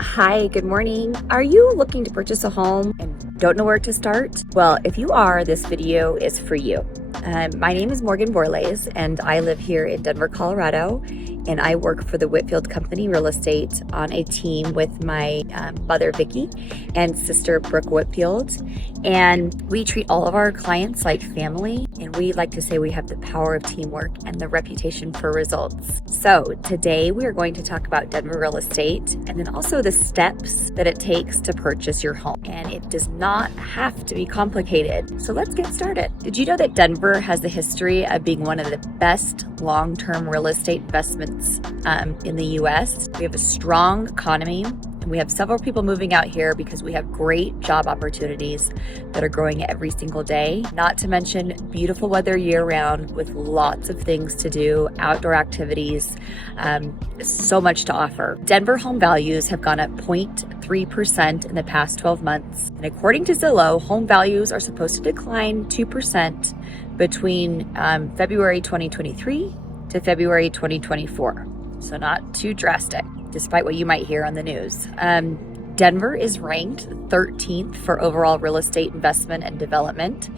Hi, good morning. Are you looking to purchase a home and don't know where to start? Well, if you are, this video is for you. My name is Morgan Borlae, and I live here in Denver, Colorado, and I work for the Whitfield Company Real on a team with my mother, Vicki, and sister, Brooke Whitfield. And we treat all of our clients like family, and we like to say we have the power of teamwork and the reputation for results. So today we are going to talk about Denver real estate and then also the steps that it takes to purchase your home. And it does not have to be complicated. So let's get started. Did you know that Denver has the history of being one of the best long-term real estate investments in the U.S.? We have a strong economy, and we have several people moving out here because we have great job opportunities that are growing every single day. Not to mention beautiful weather year-round with lots of things to do, outdoor activities, so much to offer. Denver home values have gone up 0.3% in the past 12 months. And according to Zillow, home values are supposed to decline 2% between February 2023 to February 2024. So not too drastic, despite what you might hear on the news. Denver is ranked 13th for overall real estate investment and development.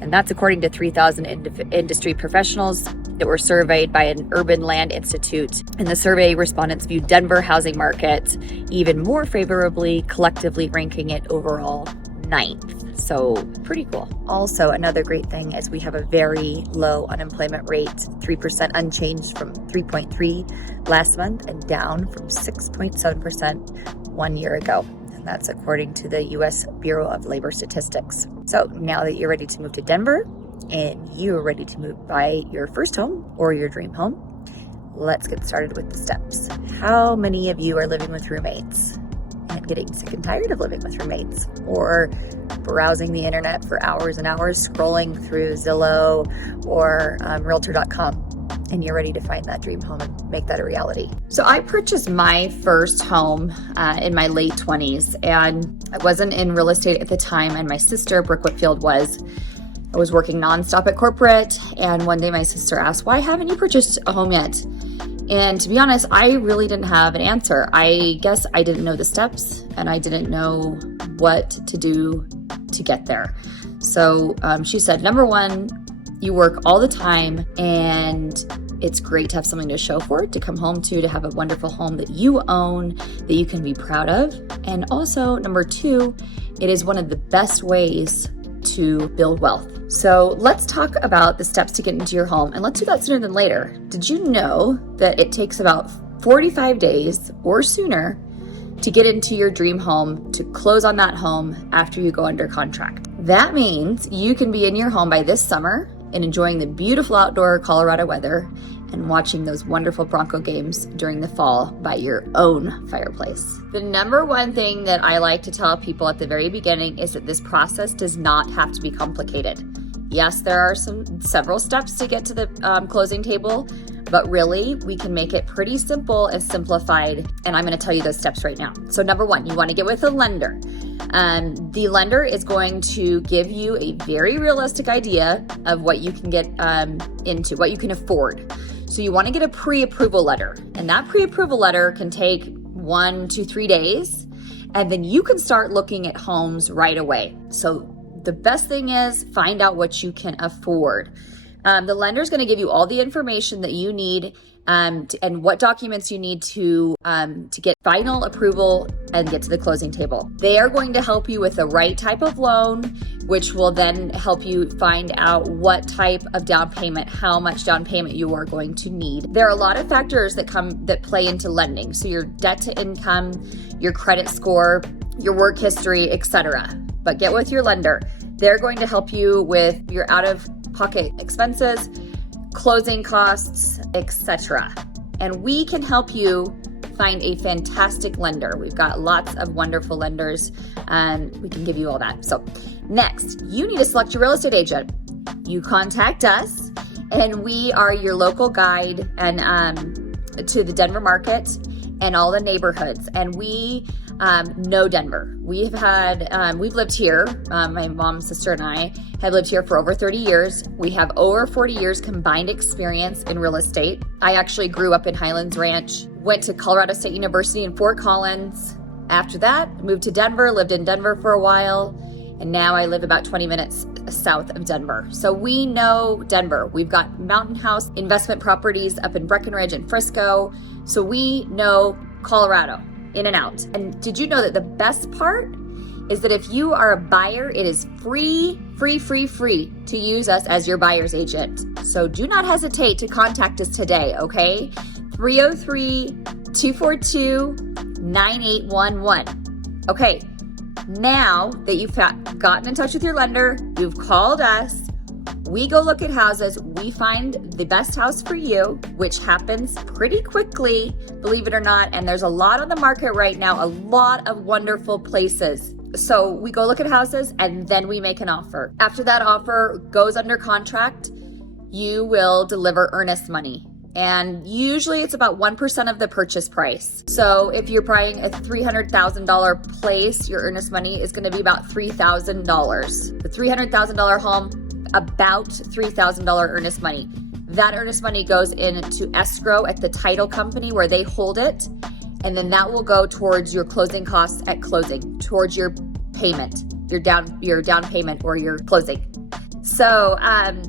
And that's according to 3,000 industry professionals that were surveyed by an Urban Land Institute. In the survey, respondents viewed Denver housing market even more favorably, collectively ranking it overall 9th. So pretty cool. Also, another great thing is we have a very low unemployment rate, 3% unchanged from 3.3 last month and down from 6.7% 1 year ago. And that's according to the U.S. Bureau of Labor Statistics. So now that you're ready to move to Denver and you're ready to buy your first home or your dream home, let's get started with the steps. How many of you are living with roommates and getting sick and tired of living with roommates, or browsing the internet for hours and hours, scrolling through Zillow or Realtor.com, and you're ready to find that dream home and make that a reality? So I purchased my first home in my late 20s, and I wasn't in real estate at the time, and my sister, Brooke Whitfield, was. I was working nonstop at corporate, and one day my sister asked, "Why haven't you purchased a home yet?" And to be honest, I really didn't have an answer. I guess I didn't know the steps, and I didn't know what to do to get there. So she said, number one, you work all the time, and it's great to have something to show for it, to come home to have a wonderful home that you own, that you can be proud of. And also, number two, it is one of the best ways to build wealth. So let's talk about the steps to get into your home, and let's do that sooner than later. Did you know that it takes about 45 days or sooner to get into your dream home, to close on that home after you go under contract? That means you can be in your home by this summer and enjoying the beautiful outdoor Colorado weather and watching those wonderful Bronco games during the fall by your own fireplace. The number one thing that I like to tell people at the very beginning is that this process does not have to be complicated. Yes, there are several steps to get to the closing table, but really we can make it pretty simple and simplified. And I'm going to tell you those steps right now. So number one, you want to get with a lender. The lender is going to give you a very realistic idea of what you can get into, what you can afford. So you want to get a pre-approval letter, and that pre-approval letter can take 1 to 3 days, and then you can start looking at homes right away. So the best thing is find out what you can afford. The lender is going to give you all the information that you need and what documents you need to get final approval and get to the closing table. They are going to help you with the right type of loan, which will then help you find out what type of down payment, how much down payment you are going to need. There are a lot of factors that play into lending. So your debt to income, your credit score, your work history, etc. But get with your lender. They're going to help you with your out-of-pocket expenses, closing costs, etc. And we can help you find a fantastic lender. We've got lots of wonderful lenders, and we can give you all that. So next, you need to select your real estate agent. You contact us, and we are your local guide and to the Denver market and all the neighborhoods. And we know Denver. We've lived here. My mom, sister, and I have lived here for over 30 years. We have over 40 years combined experience in real estate. I actually grew up in Highlands Ranch, went to Colorado State University in Fort Collins, After that, moved to Denver, lived in Denver for a while, and now I live about 20 minutes south of Denver. So we know Denver. We've got mountain house investment properties up in Breckenridge and Frisco. So we know Colorado in and out. And did you know that the best part is that if you are a buyer, it is free to use us as your buyer's agent. So do not hesitate to contact us today, okay? 303-242-9811. Okay, now that you've gotten in touch with your lender, you've called us, we go look at houses, we find the best house for you, which happens pretty quickly, believe it or not, and there's a lot on the market right now, a lot of wonderful places. So we go look at houses and then we make an offer. After that offer goes under contract, you will deliver earnest money. And usually it's about 1% of the purchase price. So if you're buying a $300,000 place, your earnest money is going to be about $3,000. The $300,000 home, about $3,000 earnest money. That earnest money goes into escrow at the title company where they hold it. And then that will go towards your closing costs at closing, towards your payment, your down payment or your closing. So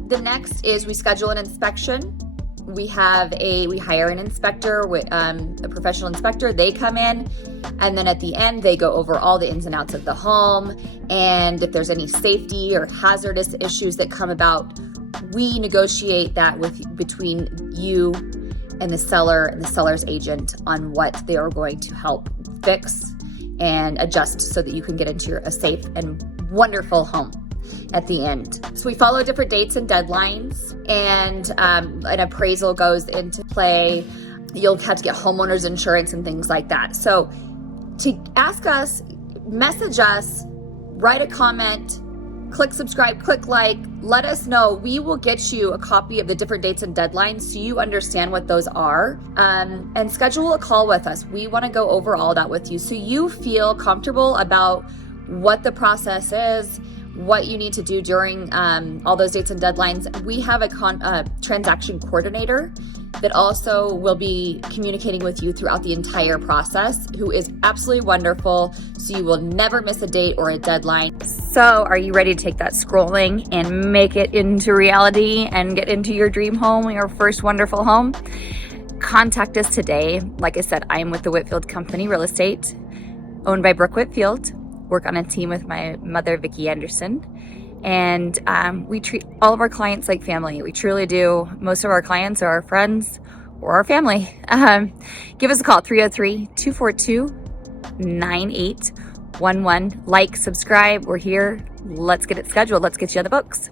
the next is we schedule an inspection. We hire an inspector, a professional inspector. They come in, and then at the end, they go over all the ins and outs of the home. And if there's any safety or hazardous issues that come about, we negotiate that between you and the seller and the seller's agent on what they are going to help fix and adjust so that you can get into a safe and wonderful home at the end. So we follow different dates and deadlines, and an appraisal goes into play. You'll have to get homeowners insurance and things like that. So to ask us, message us, write a comment, click subscribe, click like, let us know. We will get you a copy of the different dates and deadlines so you understand what those are, and schedule a call with us. We want to go over all that with you so you feel comfortable about what the process is, what you need to do during all those dates and deadlines. We have a transaction coordinator that also will be communicating with you throughout the entire process, who is absolutely wonderful, so you will never miss a date or a deadline. So are you ready to take that scrolling and make it into reality and get into your dream home, your first wonderful home? Contact us today. Like I said, I'm with the Whitfield Company Real Estate, owned by Brooke Whitfield. Work on a team with my mother, Vicki Anderson. And we treat all of our clients like family. We truly do. Most of our clients are our friends or our family. Give us a call, 303-242-9811. Like, subscribe. We're here. Let's get it scheduled. Let's get you on the books.